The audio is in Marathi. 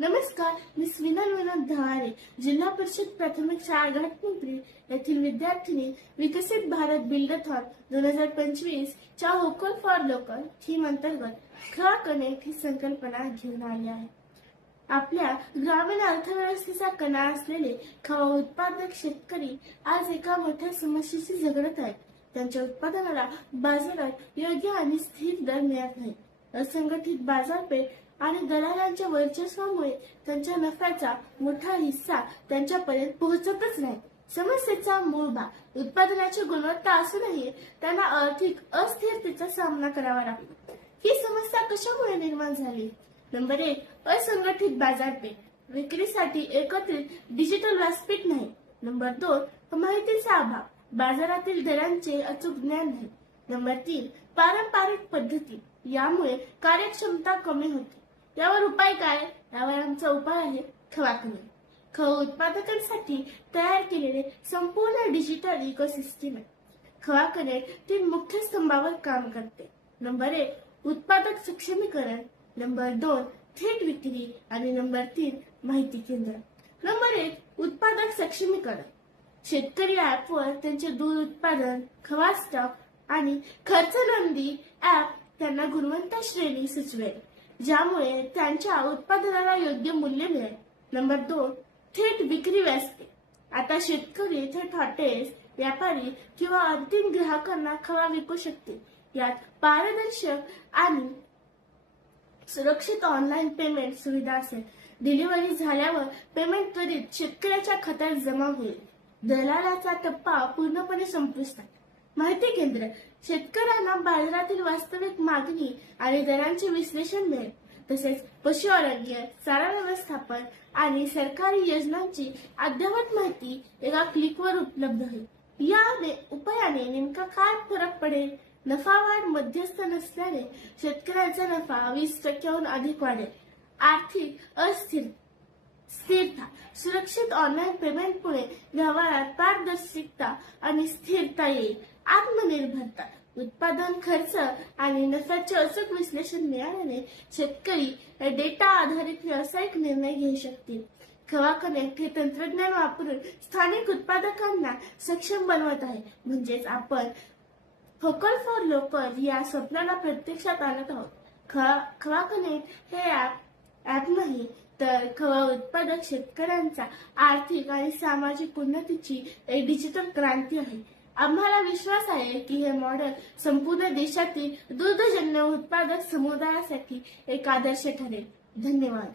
नमस्कार, मी स्विनल विनोद धावारे, जिल्हा परिषद प्राथमिक शाळा घाटपिंपरी येथील विद्यार्थिनी विकसित भारत बिल्डथॉन 2025 च्या व्होकल फॉर लोकल थीम अंतर्गत खवा कनेक्ट ही संकल्पना घेऊन आली आहे। आपल्या ग्रामीण अर्थव्यवस्थेचा कणा असलेले खवा उत्पादक शेतकरी आज एका मोठ्या समस्येशी झगडत आहेत। त्यांच्या उत्पादनाला बाजारात योग्य आणि स्थिर दर मिळत नाही। असंघटित बाजारपेठ आणि दलालांच्या वर्चस्वामुळे त्यांच्या नफ्याचा मोठा हिस्सा त्यांच्यापर्यंत पोहोचतच नाही। समस्येचा मूळ भाग उत्पादनाची गुणवत्ता असूनही त्यांना आर्थिक अस्थिरतेचा सामना करावा लागतो। ही समस्या कशामुळे निर्माण झाली? नंबर 1, असंघटित बाजारपेठ, विक्रीसाठी एकत्रित डिजिटल व्यासपीठ नाही। नंबर 2, माहितीचा अभाव, बाजारातील दरांचे अचूक ज्ञान नाही। नंबर 3, पारंपरिक पद्धती, यामुळे कार्यक्षमता कमी होते। यावर उपाय काय? यावर आमचा उपाय आहे खवा कनेक्ट। खवा उत्पादकांसाठी तयार केलेले संपूर्ण डिजिटल इकोसिस्टम आहे। खवा कनेक्ट 3 मुख्य स्तंभावर काम करते। नंबर 1, उत्पादक सक्षमीकरण, नंबर 2, थेट विक्री आणि नंबर 3, माहिती केंद्र। नंबर 1, उत्पादक सक्षमीकरण। शेतकरी ॲपवर त्यांचे दूध उत्पादन, खवा स्टॉक आणि खर्च नोंदी ॲप त्यांना गुणवत्ता श्रेणी सुचवेल, ज्यामुळे त्यांच्या उत्पादनाला योग्य मूल्य मिळेल। नंबर 2, थेट विक्री व्यासपीठ। आता शेतकरी थेट हॉटेल्स, व्यापारी किंवा अंतिम ग्राहकांना खवा विकू शकतील। यात पारदर्शक आणि सुरक्षित ऑनलाइन पेमेंट सुविधा असेल। डिलिव्हरी झाल्यावर पेमेंट त्वरित शेतकऱ्याच्या खात्यात जमा होईल। दलालाचा टप्पा पूर्णपणे संपुष्टात। माहिती केंद्र, शेतकऱ्यांना बाजारातील वास्तविक मागणी आणि दरांचे विश्लेषण मिळेल। तसेच पशु आरोग्य, चारा व्यवस्थापन आणि सरकारी योजनांची अद्ययावत माहिती एका क्लिकवर उपलब्ध होईल। या उपायाने नेमका काय फरक पडेल? नफा वाढ मध्यस्थ नसल्याने शेतकऱ्यांचा नफा 20% अधिक वाढेल। आर्थिक स्थिरता, सुरक्षित ऑनलाइन पेमेंटमुळे व्यवहारात पारदर्शकता आणि स्थिरता येईल। आत्मनिर्भरता, उत्पादन खर्च आणि नफ्याचे अचूक विश्लेषण मिळाल्याने शेतकरी डेटा आधारित व्यावसायिक निर्णय घेऊ शकतील। खवा कनेक्ट हे तंत्रज्ञान वापरून स्थानिक उत्पादकांना सक्षम बनवत आहे। म्हणजेच आपण व्होकल फॉर लोकल या स्वप्नाला प्रत्यक्षात आणत आहोत। खवा कनेक्ट हे ॲप नाही तर खवा उत्पादक शेतकऱ्यांचा आर्थिक आणि सामाजिक उन्नतीची एक डिजिटल क्रांती आहे। आम्हाला विश्वास आहे की हे मॉडेल संपूर्ण देशातील दुग्धजन्य उत्पादक समुदायासाठी एक आदर्श ठरेल। धन्यवाद।